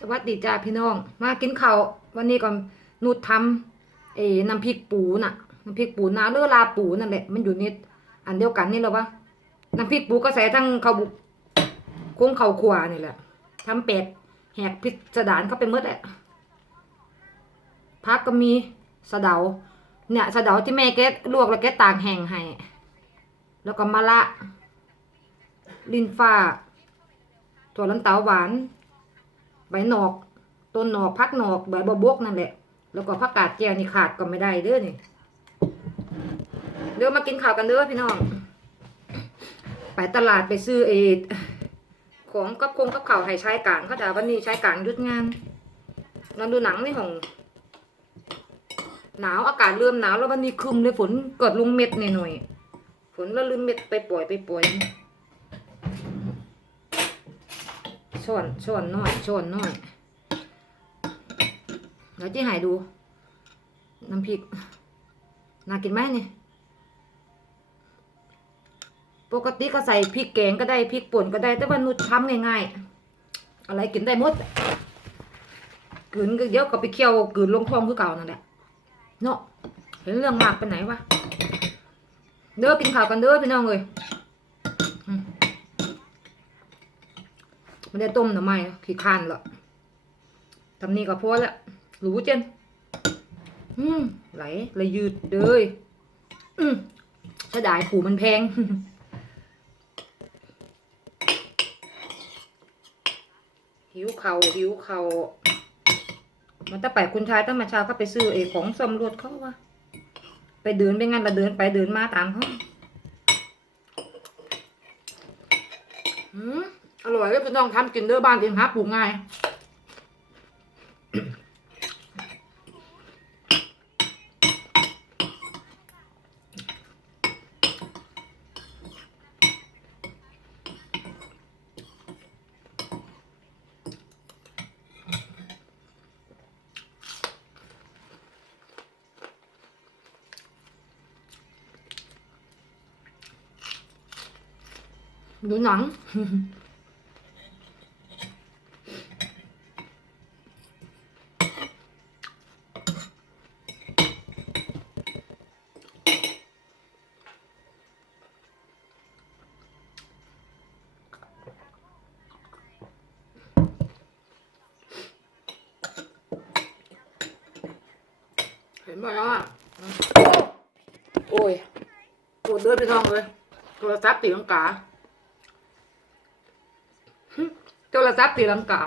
สวัสดีจ้าพี่น้อง มากินข้าววันนี้ก็นุดทำเอ้น้ำพริกปูน่ะน้ำพริกปูนาเรือลาปูนั่นแหละมันอยู่ในอันเดียวกันนี่หรอวะน้ำพริกปูก็ใส่ทั้งข้าวบุโค้งข้าวขวานี่แหละทำเป็ดแหกพิสดารเข้าไปหมดแหละพักก็มีสะเดา เนี่ยสะเดาที่แม่แกลวกแล้วแกตากแห้งให้แล้วก็มะละ ลินฟ้าถั่วลันเตาหวาน ใบหนอกต้นหนอกพักหนอกใบบวบกนั่นแหละ แล้วก็ผักกาดแก้วนี่ขาดก็ไม่ได้เด้อนี่เดี๋ยวมากินข้าวกันเด้อพี่น้อง ไปตลาดไปซื้อเอของกับคงกับข่าวให้ใช้กลางเขาจะวันนี้ใช้กลางหยุดงานนอนดูหนังนี่ของหนาวอากาศเริ่มหนาวแล้ววันนี้ครึมเลยฝนเกิดลงเม็ดหน่อยๆฝนแล้วลืมเม็ดไปปล่อยไปปล่อย ช้อนช้อนน้อยช้อนน้อยเดี๋ยวที่หายดู น้ำพริก น่ากินไหมเนี่ยปกติก็ใส่พริกแกงก็ได้พริกป่นก็ได้ แต่ว่านุชทำง่ายๆ อะไรกินได้หมดกืนก็เดี๋ยวก็ไปเคี่ยวกืนลงท้องคือเก่านั่นแหละเนาะเห็นเรื่องมากไปไหนวะเด้อกินข้าวกันเด้อพี่น้องเลยอืม ไม่ได้ต้มหน่อไม้ขี้คานละทำนี่ก็พอแล้วรู้เจนอืมไหลไหลยืดเด้ยอืมเสียดายผูมันแพงหิวเขาหิวเขามันตั้งไปคุณชายตั้งมาเช้าก็ไปซื้อเอของสำรวจเขาว่า ไปเดินไปงั้นละเดินไปเดินมาตามเขาอืม อร่อยเลยพี่น้องทำกินเด้อบ้านกินหาปลูกง่ายดูหนัง เห็นไหมอะโอ้ยปวดเลือดไปท้องเลย โทรศัพท์ตีลังกา โทรศัพท์ตีลังกา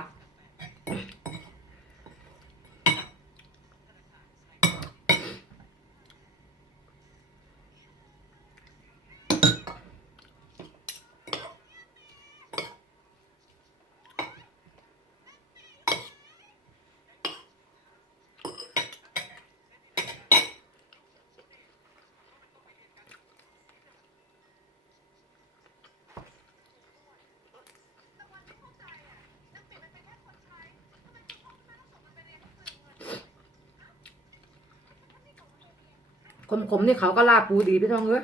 ขมๆนี่เขาก็ลาบปูดีพี่น้องเอ้ย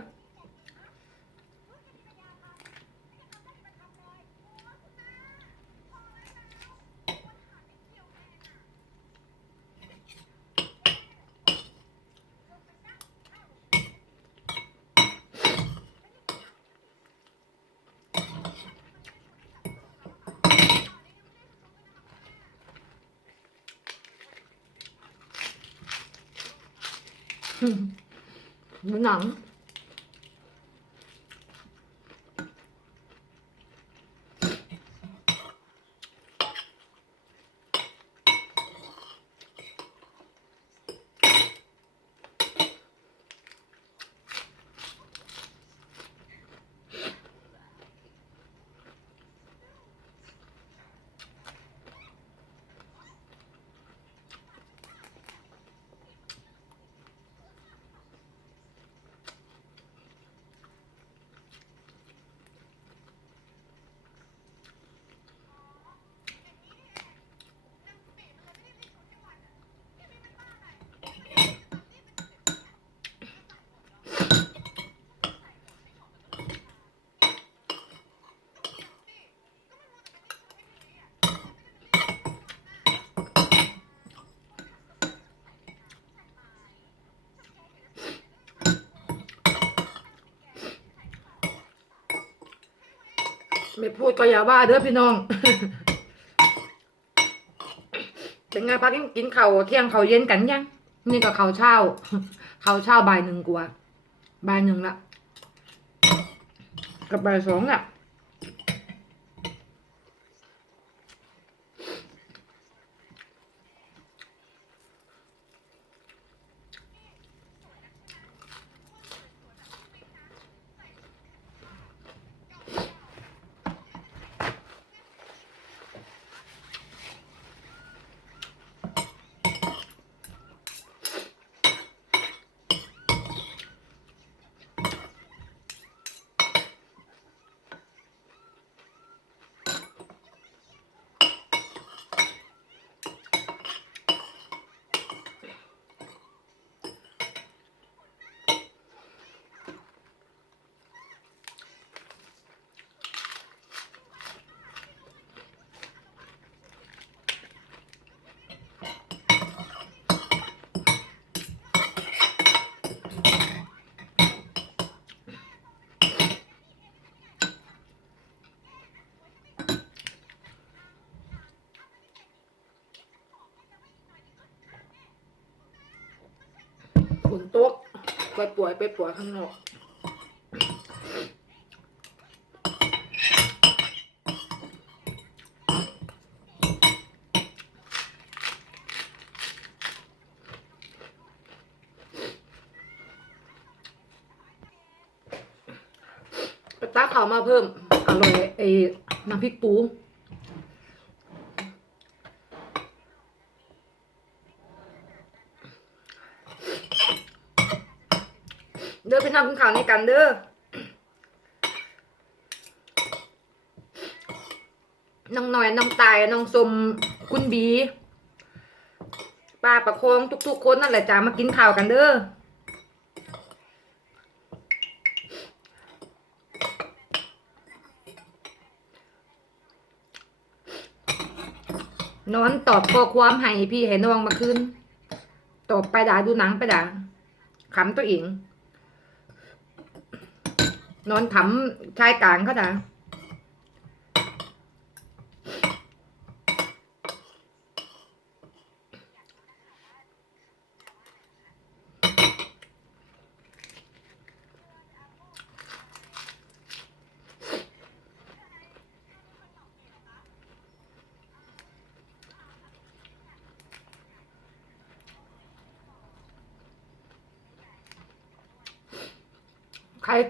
ห นูห ไม่พูดก็อย่าว่าเด้อพี่น้อง เป็นไงพักกินข้าวเที่ยงข้าวเย็นกันยัง นี่ก็ข้าวเช้าข้าวเช้าบ่ายหนึ่งกว่าบ่ายหนึ่งละกับบ่ายสองละ ฝนตก ไปป่วยไปป่วยข้างนอกตักข้าวมาเพิ่มอร่อยไอ้น้ำพริกปู เด้อพี่ น้องกินข้าวในกันเด้อน้องหน่อยน้องตายน้องสมคุณบีป้าประคองทุกๆคนนั่นแหละจ้ามากินข้าวกันเด้อนอนตอบข้อความให้พี่ให้น้องมาคืนตอบไปด่าดูหนังไปด่าขำตัวเอง นอนขำชายกลางเขาจ้ะ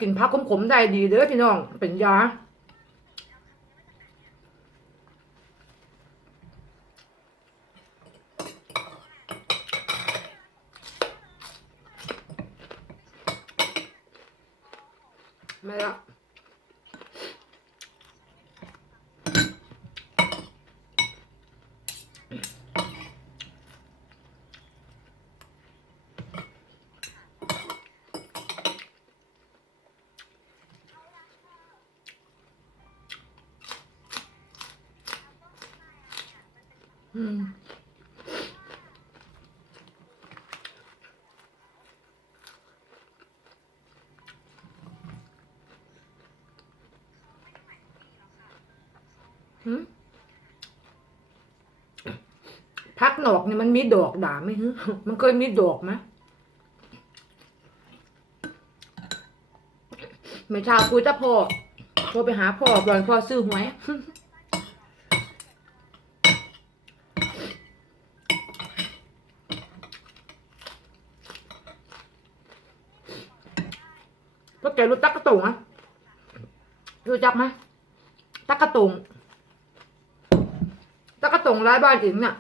กินพักขมๆได้ดีเด้อพี่น้อง เป็นยาไม่ละ พักหนอกเนี่ยมันมีดอกด่าไหมฮึมันเคยมีดอกไหมเมื่อเช้าคุยกับพ่อโทรไปหาพ่อก่อนพ่อซื้อหวย พวกแก รู้ตักกระตุงไหมรู้จักไหมตักกระตุงตักกระตุงร้ายบ้านอิงเนี่ย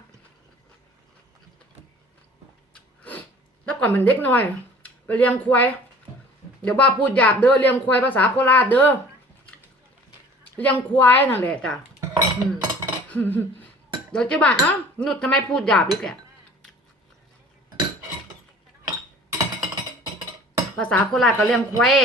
แล้วก่อนมันเด็กน้อย ไปเลี้ยงควายเดี๋ยวบ้าพูดหยาบเด้อเลี้ยงควายภาษาโคราชเด้อเลี้ยงควายนั่นแหละจ้ะเดี๋ยวจะบ่าอ้าวนุดทำไมพูดหยาบอีกแกภาษาโคราชก็เลี้ยงควาย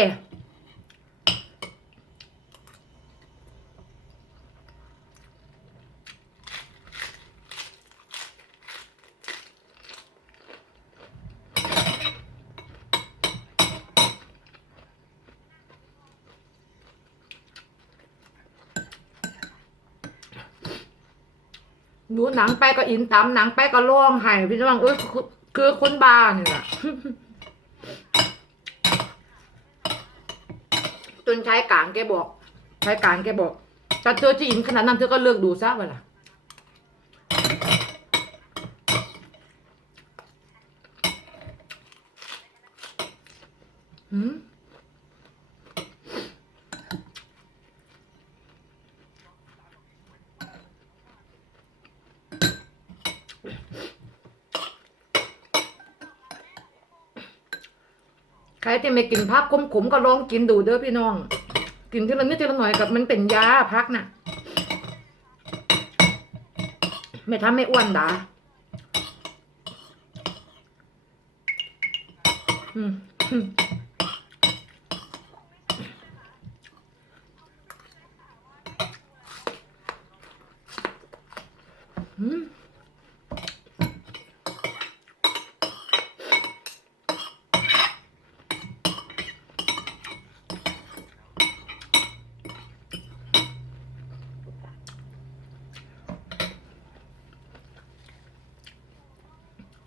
ดูหนังไปก็อินตามหนังไปก็ร้องไห้พี่น้องเอ้ยคือคือคนบ้าเนี่ยแหละจนใชายกลางแกบอก ใชายกลางแกบอกแต่เธอจะอินขนาดนั้นเธอก็เลิกดูซะเวลาหืม รที่ไม่กินพักขมๆก็ลองกินดูเด้อพี่น้อง กินทีละนิดทีละหน่อยกับมันเป็นยาพักน่ะ ไม่ทำไม่อ้วนดาอืมอืมอืม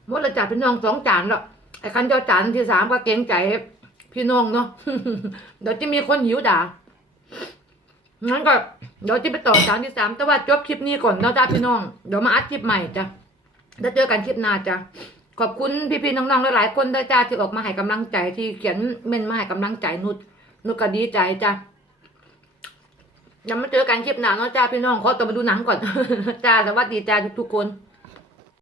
หมดและ จ่าพี่น้องสองจานแล้วไอ้คันเจ้าจานที่สามก็เกรงใจพี่น้องเนาะเดี๋ยวจะมีคนหิวด่างั้นก็เดี๋ยวจะไปต่อจานที่สามแต่ว่าจบคลิปนี้ก่อนเนาะจ้าพี่น้องเดี๋ยวมาอัดคลิปใหม่จ้ะแล้วเจอกันคลิปหน้าจ้ะขอบคุณพี่ๆน้องๆหลายๆคนด้วยจ้าที่ออกมาให้กำลังใจที่เขียนเมนมาให้กำลังใจนุชนุชก็ดีใจจ้ะยังมาเจอกันคลิปหน้าเนาะจ้าพี่น้องขอตัวไปดูหนังก่อนจ้าสวัสดีจ้าทุกๆคน